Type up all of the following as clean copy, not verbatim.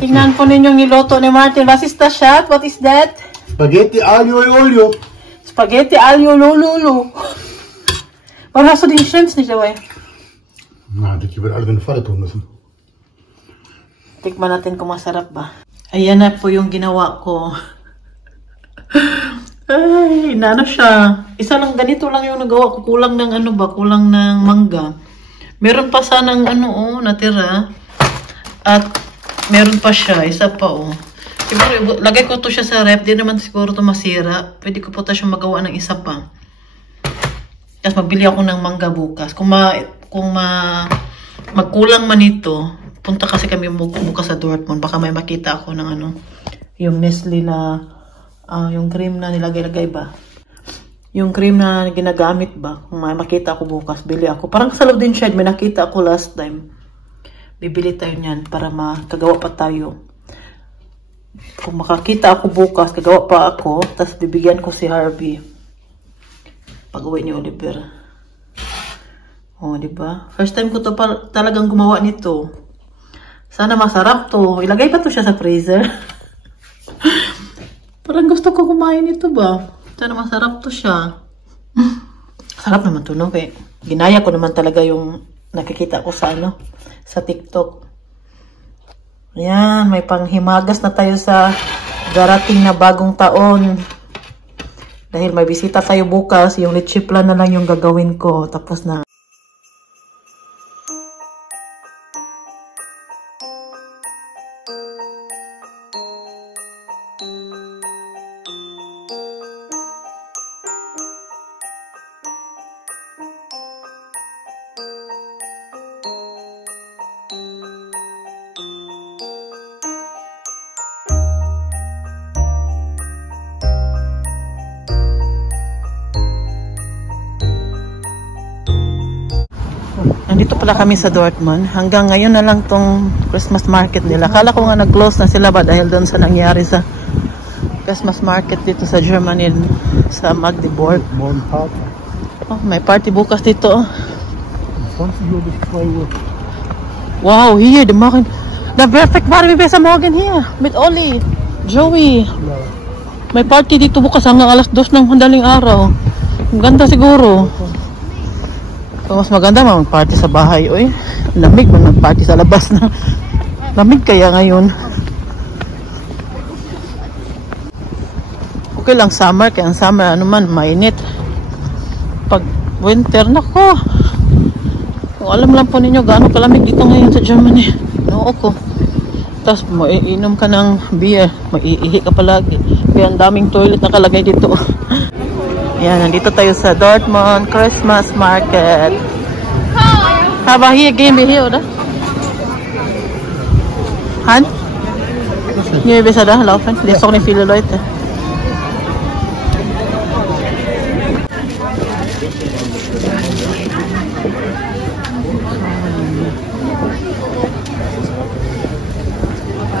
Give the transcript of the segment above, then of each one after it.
Tingnan po ninyong niloto ni Martin. Was ist das, Schat? What is that? Spaghetti aglio e olio. Spaghetti aglio lololo. Warum hast du die Shrimps nicht dabei? Na, die wird alle in die Pfanne tun müssen. Tikman natin kung masarap ba. Ayan na po yung ginawa ko. Ay, nano siya. Isa lang, ganito lang yung nagawa ko. Kulang ng ano ba? Kulang ng mangga. Meron pa sanang ano, natira. At meron pa siya. Isa pa, Siguro, lagay ko to siya sa rep. Di naman siguro to masira. Pwede ko po ta siya magawa ng isa pa. Tapos magbili ako ng mangga bukas. Kung magkulang man ito, punta kasi kami bukas sa Dortmund. Baka may makita ako ng ano, yung Nestle na, yung cream na nilagay-lagay ba? Yung cream na ginagamit ba? Kung may makita ako bukas, bili ako. Parang sa loob din shed, may nakita ako last time. Bibili tayo niyan para makagawa pa tayo. Kung makakita ako bukas, kagawa pa ako, tapos bibigyan ko si Harvey. Pag-uwi ni Oliver. Diba? First time ko to talagang gumawa nito. Sana masarap to. Ilagay pa to siya sa freezer. Parang gusto ko kumain ito ba? Sana masarap to siya. Sarap naman to, no? Kaya ginaya ko naman talaga yung nakikita ko sa sa TikTok. Ayan, may panghimagas na tayo sa darating na bagong taon. Dahil may bisita tayo bukas, yung leche plan na lang yung gagawin ko. Tapos na. Nandito pala kami sa Dortmund. Hanggang ngayon na lang tong Christmas market nila. Akala ko nga nag-close na sila ba dahil doon sa nangyari sa Christmas market dito sa Germany, sa Magdeburg. May party bukas dito. 20 Uhr bis 2 Uhr. Wow, hier, die machen... Na, perfect waren wir besser morgen hier. Mit Olli, Joey. May party dito bukas hanggang alas 2 ng madaling araw. Ang ganda siguro. So, mas maganda mag-party sa bahay, oy. Lamig man mag-party sa labas na. Lamig kaya ngayon. Okay lang summer, kaya ang summer ano man, mainit. Pag winter, nako. Kung alam lang po ninyo gaano kalamig dito ngayon sa Germany. Noo ko. Tapos maiinom ka ng beer, maiihi ka palagi. Kaya ang daming toilet nakalagay dito. Yan, nandito tayo sa Dortmund Christmas Market. Aber hier gehen wir hier, oder? Han? Hier besser da laufen. Hier sind nicht viele Leute.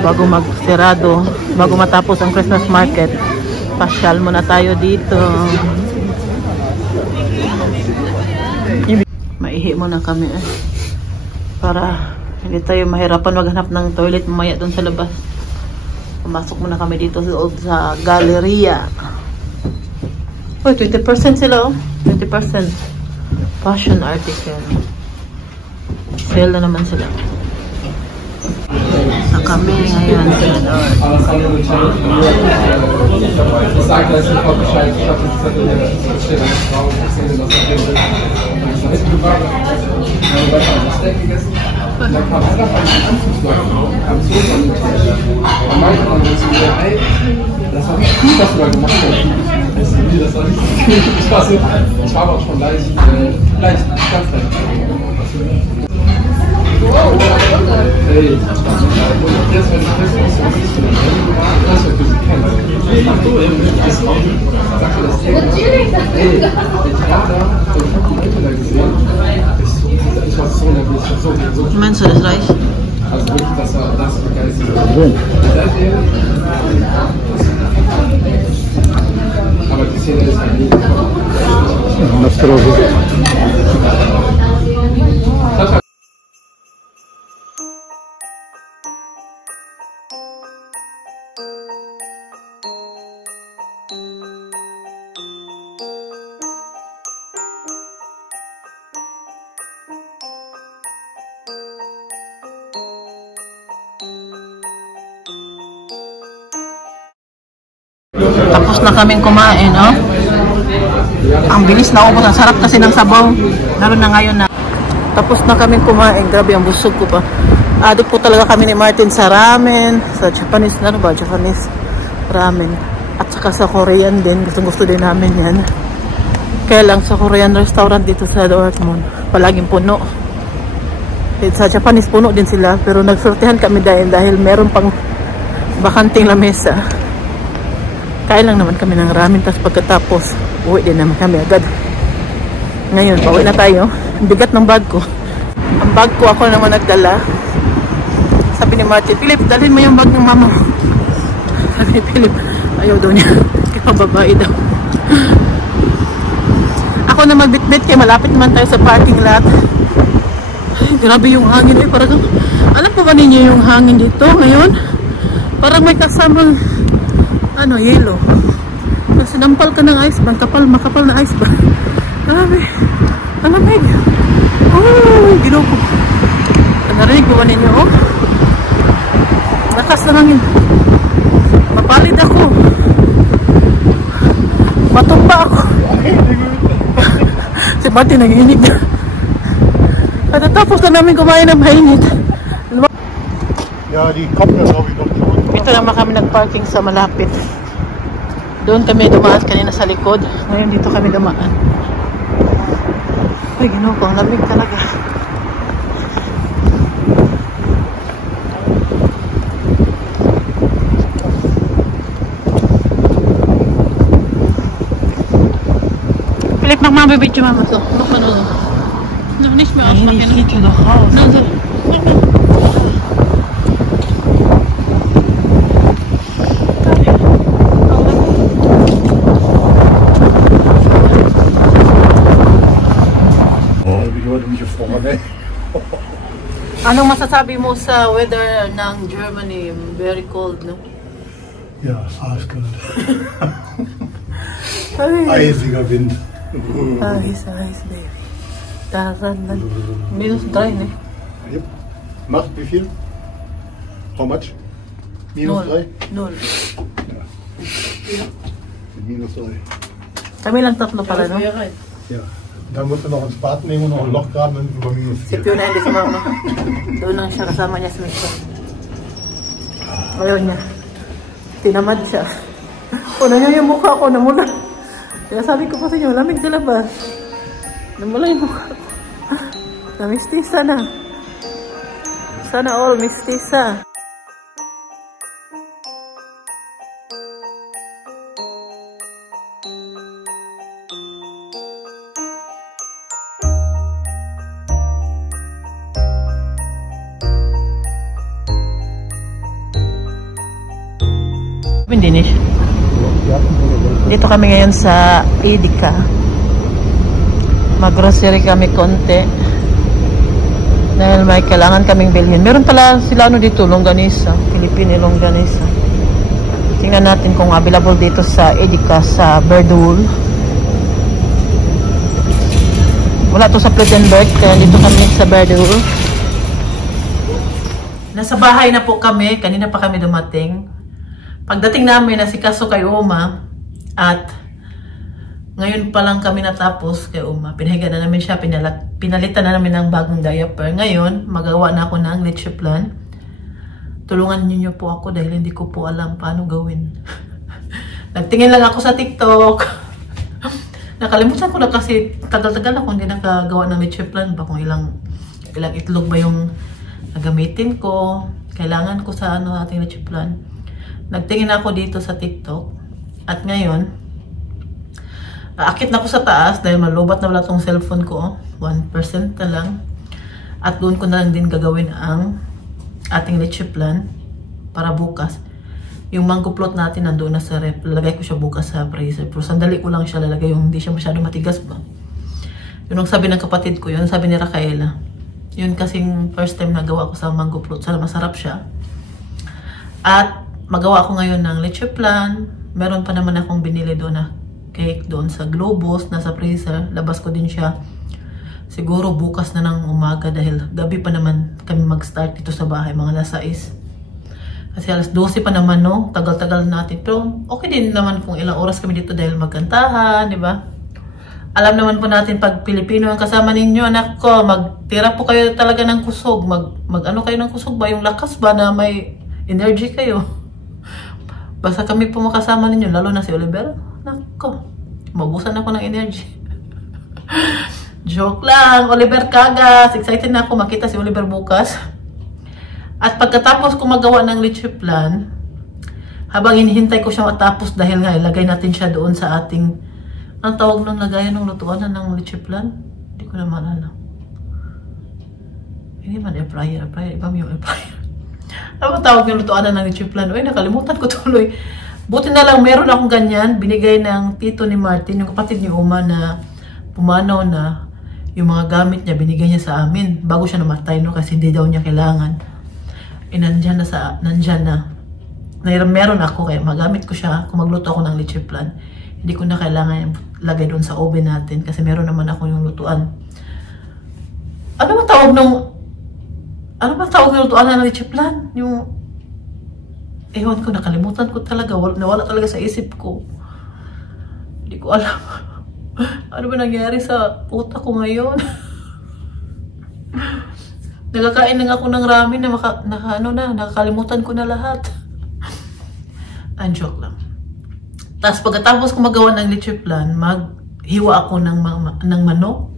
Bago magsirado, bago matapos ang Christmas Market, pasyal muna tayo dito. Maihi muna kami para hindi tayo mahirapan maghanap ng toilet mamaya doon sa labas. Pumasok muna kami dito sa Galleria. Uy, 20% sila 20%. Fashion article. Sale na naman sila. Na kami ngayon. Ich habe auch schon leicht, ganz leicht. Hey, jetzt wenn ich das wird du sie kennst. Ach du, das sagt das hey, der Theater, ich habe die Leute da gesehen. Ich war so nervös, so. Meinst du das reich? Also wirklich, das war begeistert. Aber die Szene ist halt nicht. Tapos na kaming kumain, oh. Ang bilis na ubos. Ang sarap kasi ng sabaw. Lalo na ngayon na. Tapos na kaming kumain. Grabe, ang busog ko pa. Adik po talaga kami ni Martin sa ramen. Sa Japanese, ano ba? Japanese ramen. At saka sa Korean din. Gusto din namin yan. Kaya lang sa Korean restaurant dito sa Dortmund, palaging puno. Sa Japanese puno din sila. Pero nagsortihan kami dahil meron pang bakanting lamesa. Kain lang naman kami ng ramen, tapos pagkatapos uwi din naman kami agad. Ngayon, pauwi na tayo. Ang bigat ng bag ko. Ang bag ko ako naman nagdala. Sabi ni Martin, Philip, dalhin mo yung bag ng mama. Sabi ni Philip, ayaw daw niya. Kaya babae daw. Ako na magbitbit kaya malapit naman tayo sa parking lot. Ay, grabe yung hangin. Ay, parang, alam po ba ninyo yung hangin dito ngayon? Parang may kasamang yelo. Kasi nampal ka ng ice bag, makapal na ice bag. Grabe. Malamig. Oh, ginuko. Narinig po ba ninyo, oh? Lakas na hangin. Mapalid ako. Matumba ako. Si Martin nag-inig na. At tapos na namin kumain ng mainit. Ja, die kommt ja, glaube ich, noch zurück. Dito naman kami nag-parking sa malapit. Doon kami dumaan kanina sa likod. Ngayon dito kami dumaan. Ay, ginoo ko. Ang lamig talaga. Philip, mach mal ein bisschen Mama. So, mach mal nur so. Noch nicht mehr aufmachen. Nee, geht doch raus. No, so. Anong masasabi mo sa weather ng Germany? Very cold, no? Ja, arschkalt. Eisiger Wind. Eis, baby. Daran, -3, ne? Yep. Macht wie viel? How much? -3? 0. Ja. -3. Kami lang tatlo pala, no? Ja. Dann musst du noch ins Bad nehmen und noch ein Loch graben, dann über Si -4. Pio na hindi si Mama. Doon lang siya, kasama niya sa mission. Ayaw niya. Tinamad siya. Una niya yung mukha ko, namula. Kaya sabi ko pa sa inyo, lamig sa labas. Namula yung mukha ko. Namistisa na. Sana all mistisa. Dinish. Dito kami ngayon sa Edeka. Mag-grocery kami konti. Dahil may kailangan kaming bilhin. Meron pala sila dito, longganisa. Filipino longganisa. Tingnan natin kung available dito sa Edeka sa Verdul. Wala to sa Plettenberg, kaya dito kami sa Verdul. Nasa bahay na po kami. Kanina pa kami dumating. Pagdating namin, nasikaso kay Uma at ngayon pa lang kami natapos kay Uma. Pinahiga na namin siya, pinalitan na namin ng bagong diaper. Ngayon, magawa na ako ng leche plan. Tulungan niyo po ako dahil hindi ko po alam paano gawin. Nagtingin lang ako sa TikTok. Nakalimutan ko na kasi tagal-tagal ako hindi nakagawa ng leche plan. Ba kung ilang itlog ba yung gagamitin ko. Kailangan ko sa ating leche plan. Nagtingin ako dito sa TikTok at ngayon aakit na ako sa taas dahil malubat na wala tong cellphone ko, 1% na lang, at doon ko na lang din gagawin ang ating leche plan para bukas. Yung mango float natin nandoon na sa rep, lalagay ko siya bukas sa freezer, pero sandali ko lang siya lalagay, yung hindi siya masyado matigas ba. Yun ang sabi ng kapatid ko, yun sabi ni Rafaela. Yun kasing first time nagawa ko sa mango float, sana masarap siya. At magawa ko ngayon ng leche plan. Meron pa naman akong binili doon na cake doon sa Globos, nasa freezer. Labas ko din siya. Siguro bukas na ng umaga dahil gabi pa naman kami mag-start dito sa bahay, mga alas 6. Kasi alas 12 pa naman, no? Tagal-tagal natin. Pero okay din naman kung ilang oras kami dito dahil magkantahan, di ba? Alam naman po natin pag Pilipino ang kasama ninyo, anak ko, magtira po kayo talaga ng kusog. Mag-ano kayo ng kusog ba? Yung lakas ba na may energy kayo? Basta kami po makasama ninyo, lalo na si Oliver. Anak ko, mabusan ako ng energy. Joke lang, Oliver Kagas. Excited na ako makita si Oliver bukas. At pagkatapos ko magawa ng leche plan, habang hinihintay ko siya matapos dahil nga ilagay natin siya doon sa ating ang tawag nung lagayan ng lutuan ng leche plan? Hindi ko na maalala. Hindi man air fryer. Iba mo yung air fryer. Ano ba tawag yung lutuan ng leche plan? Uy, nakalimutan ko tuloy. Buti na lang meron akong ganyan. Binigay ng tito ni Martin, yung kapatid ni Uma na pumanaw na yung mga gamit niya, binigay niya sa amin. Bago siya namatay, no? Kasi hindi daw niya kailangan. Nandyan na. Meron ako, kaya magamit ko siya kung magluto ako ng leche plan. Hindi ko na kailangan lagay doon sa oven natin kasi meron naman ako yung lutuan. Ano ba tawag ng lutuan na leche plan? Yung ewan ko, nakalimutan ko talaga. Nawala talaga sa isip ko. Hindi ko alam. Ano ba nangyari sa utak ko ngayon? Nagkakain lang ako ng ramen na nakakalimutan ko na lahat. Ang joke lang. Tapos pagkatapos ko magawa ng leche plan, maghiwa ako ng manok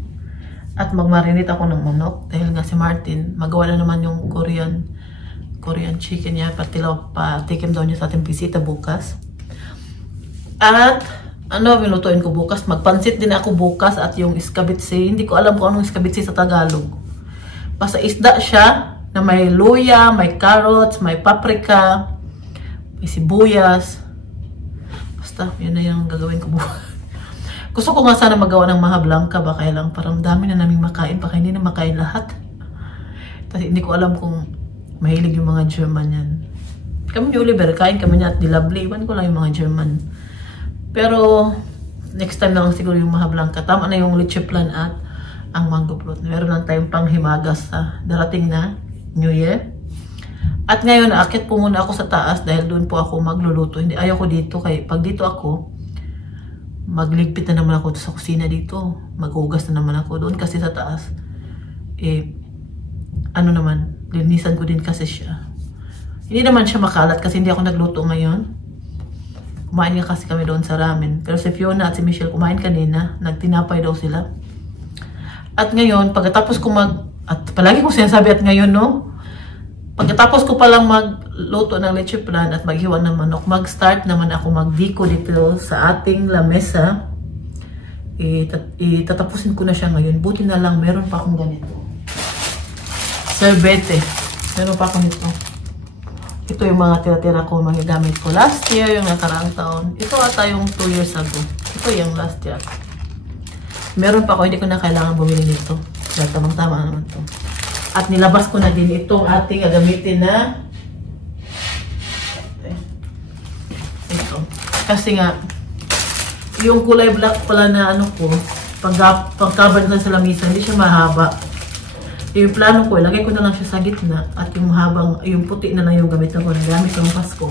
at magmarinate ako ng manok dahil nga si Martin magawa na naman yung Korean chicken niya, patikim daw niya sa ating bisita bukas. At ano binutuin ko bukas? Magpansit din ako bukas at yung iskabitsi, hindi ko alam kung anong iskabitsi sa Tagalog. Basta isda siya na may luya, may carrots, may paprika, may sibuyas. Basta, yun na yung gagawin ko bukas. Gusto ko nga sana magawa ng maha blanca ba, kaya lang parang dami na naming makain, baka hindi na makain lahat. Kasi hindi ko alam kung mahilig yung mga German yan. Kami ni Oliver, kain kami niya at di lovely. Iwan ko lang yung mga German. Pero, next time na lang siguro yung maha blanca. Tama na yung leche plan at ang mango float. Meron lang tayong panghimagas sa darating na New Year. At ngayon, aakit po muna ako sa taas dahil doon po ako magluluto. Hindi, ayaw ko dito. Kaya pag dito ako, magligpit na naman ako sa kusina dito. Maghugas na naman ako doon kasi sa taas. Ano naman, linisan ko din kasi siya. Hindi naman siya makalat kasi hindi ako nagluto ngayon. Kumain nga kasi kami doon sa ramen. Pero si Fiona at si Michelle kumain kanina. Nagtinapay daw sila. At ngayon, pagkatapos ko at palagi ko sinasabi at ngayon, no? Pagkatapos ko palang magluto ng leche plan at maghiwa ng manok, mag-start naman ako magdiko dito sa ating lamesa. Tatapusin ko na siya ngayon. Buti na lang, meron pa akong ganito. Serbete. Meron pa ako nito. Ito yung mga tira-tira ko, mga gamit ko last year, yung nakaraang taon. Ito ata yung 2 years ago. Ito yung last year. Meron pa ako, hindi ko na kailangan bumili nito. Dahil tamang-tama naman ito. At nilabas ko na din itong ating gagamitin na ito. Kasi nga, yung kulay black pala na ano ko, pag-cover na sa lamisa, hindi siya mahaba. Yung plano ko, ilagay ko na lang siya sa gitna at yung puti na lang yung gamit ko, nagamit ko ng Pasko.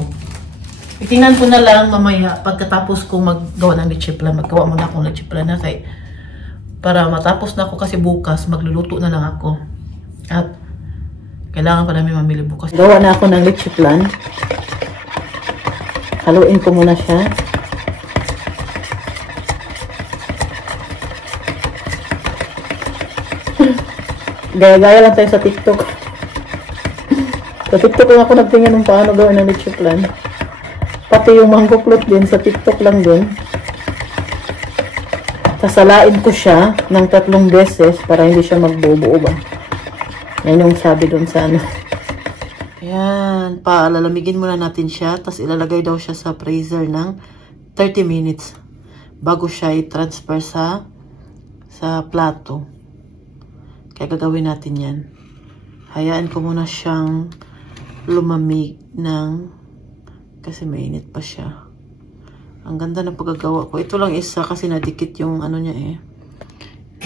Itingnan ko na lang mamaya pagkatapos ko maggawa ng leche plan. Maggawa muna akong leche plan na kay para matapos na ako kasi bukas magluluto na lang ako. At kailangan pa namin mamili bukas. Gawa na ako ng leche plan. Haluin ko muna siya. Gaya-gaya lang tayo sa TikTok. Sa TikTok lang ako nagtingin ng paano gawin ng leche plan. Pati yung mango float din sa TikTok lang din. Sasalain ko siya ng 3 beses para hindi siya magbubuo ba. Yan yung sabi doon sa ano. Ayan, lalamigin muna natin siya. Tapos ilalagay daw siya sa freezer ng 30 minutes bago siya i-transfer sa plato. Kaya gagawin natin yan. Hayaan ko muna siyang lumamig kasi mainit pa siya. Ang ganda ng paggagawa ko. Ito lang isa kasi nadikit yung ano niya eh.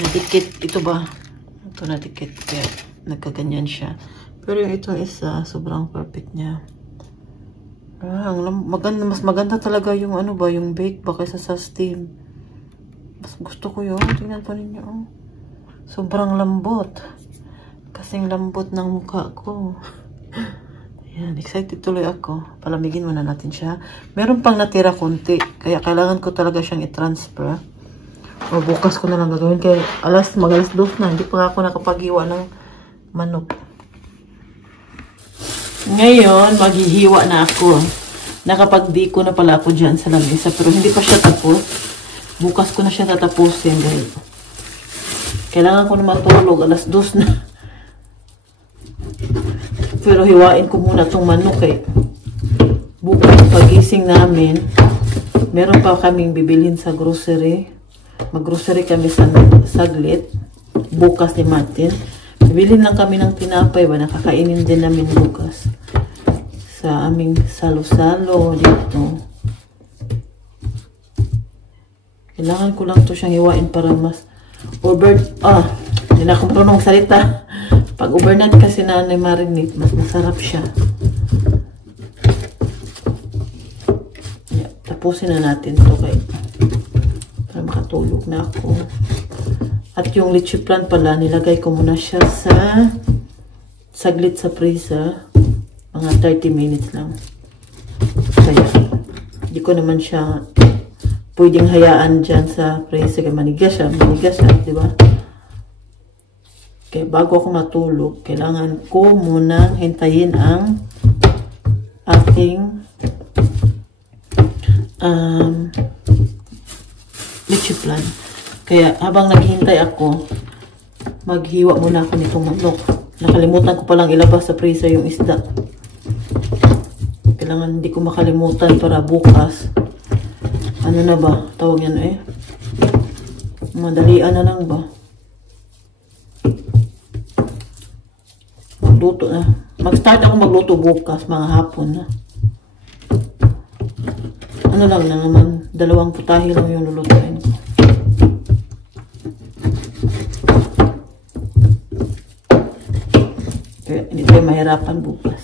Nadikit. Ito ba? Ito nadikit. Kaya nagkaganyan siya. Pero yung ito isa, sobrang perfect niya. Maganda, mas maganda talaga yung ano ba, yung bake ba kaysa sa steam. Mas gusto ko yun. Tingnan po ninyo. Oh. Sobrang lambot. Kasing lambot ng mukha ko. Ayan, excited tuloy ako. Palamigin muna natin siya. Meron pang natira konti. Kaya kailangan ko talaga siyang i-transfer. O bukas ko na lang gagawin. Kaya mag-alas 2 na. Hindi pa ako nakapaghiwa ng manok. Ngayon, maghihiwa na ako. Nakapag-diko na pala ako dyan sa lamesa. Pero hindi pa siya tapos. Bukas ko na siya tatapusin. Dahil kailangan ko na matulog. Alas 2 na. Pero hiwain ko muna itong manok eh. Bukas pagising namin, meron pa kaming bibilhin sa grocery. Mag-grocery kami sa saglit. Bukas ni Martin. Bibilhin lang kami ng tinapay ba. Nakakainin din namin bukas. Sa aming salo-salo dito. Kailangan ko lang to siyang hiwain para mas hindi na akong prunong salita. Pag overnight kasi na marinate, mas masarap siya. Yeah, tapusin na natin to para makatulog na ako. At yung lychee plant pala, nilagay ko muna siya sa saglit sa freezer. Mga 30 minutes lang. Kaya, hindi ko naman siya pwedeng hayaan dyan sa freezer. Kaya manigas siya, di ba? Kaya bago ako matulog, kailangan ko muna hintayin ang ating lychee plant. Kaya habang naghihintay ako, maghiwa muna ako nitong manok. Nakalimutan ko palang ilabas sa freezer yung isda. Kailangan hindi ko makalimutan para bukas. Ano na ba? Tawag yan eh. Madalian na lang ba? Magluto na. Mag-start ako magluto bukas, mga hapon na. Ano lang na naman, 2 putahe lang yung lulutuin ko. Kaya hindi tayo mahirapan bukas.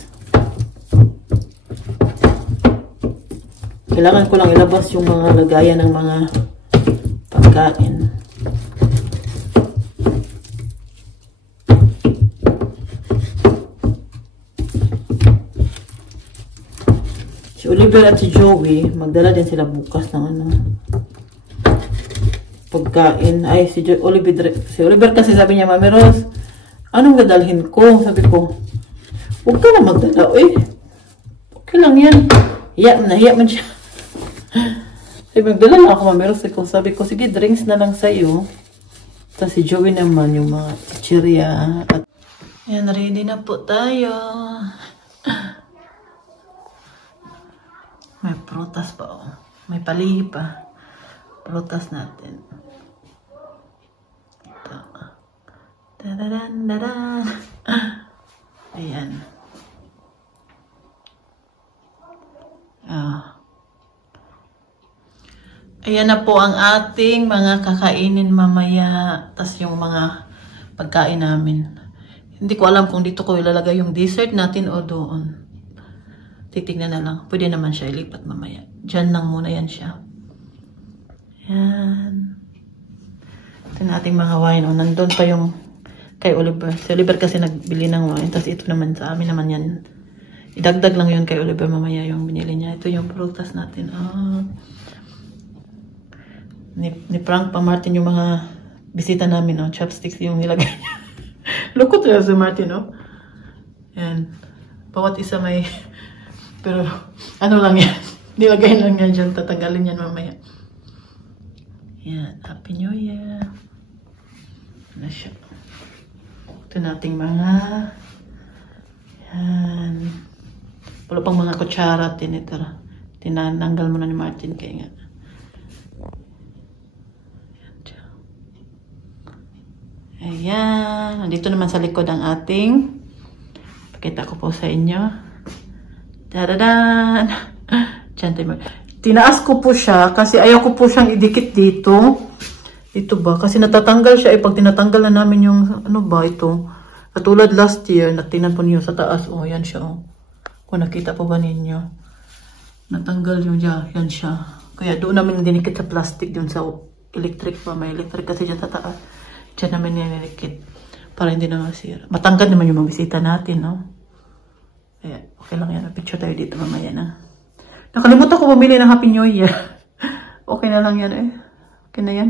Kailangan ko lang ilabas yung mga lagayan ng mga pagkain. Si Oliver at si Joey, magdala din sila bukas ng pagkain. Ay, si Oliver kasi sabi niya, Mami Rose, anong dadalhin ko? Sabi ko, huwag ka na magdala. Okay lang yan. Hiya man siya. Magdala lang ako, Mami Rose. Sabi ko, sige, drinks na lang sa'yo. Tapos si Joey naman, yung mga chichirya. At yan, ready na po tayo. May prutas pa, oh. May palihi pa. Prutas natin. Ito. Tadadan, dadan. Ayan. Ayan na po ang ating mga kakainin mamaya. Tas yung mga pagkain namin. Hindi ko alam kung dito ko ilalagay yung dessert natin o doon. Titignan na lang. Pwede naman siya ilipat mamaya. Diyan lang muna yan siya. Yan. Ito na ating mga wine. O, nandun pa yung kay Oliver. Si Oliver kasi nagbili ng wine. Tapos ito naman sa amin naman yan. Idagdag lang yun kay Oliver mamaya yung binili niya. Ito yung prutas natin. Ni Frank pa Martin yung mga bisita namin. Chopsticks yung nilagay niya. Lukot na si Martin. Yan. Bawat isa may... Pero, ano lang yan. Nilagay lang yan dyan. Tatanggalin yan mamaya. Yan. Happy New Year. Na siya. Ito nating mga... Yan. Wala pang mga kutsara. Tinananggal mo na ni Martin. Kaya nga. Ayan. Nandito naman sa likod ang ating... Pakita ko po sa inyo. Tadadan! Tinaas ko po siya kasi ayaw ko po siyang idikit dito. Ito ba? Kasi natatanggal siya. Pag tinatanggal na namin yung, ano ba ito? Katulad last year, natinan po niyo sa taas. Yan siya. Kung nakita po ba ninyo? Natanggal yung yan siya. Kaya doon namin dinikit sa plastic dun sa electric pa. May electric kasi dyan sa taas. Diyan namin nilikit para hindi na masira. Matangkad naman yung mga bisita natin, no? Kaya okay lang yan. Picture tayo dito mamaya na. Nakalimutan ko bumili ng Happy New Year. Okay na lang yan eh. Okay na yan.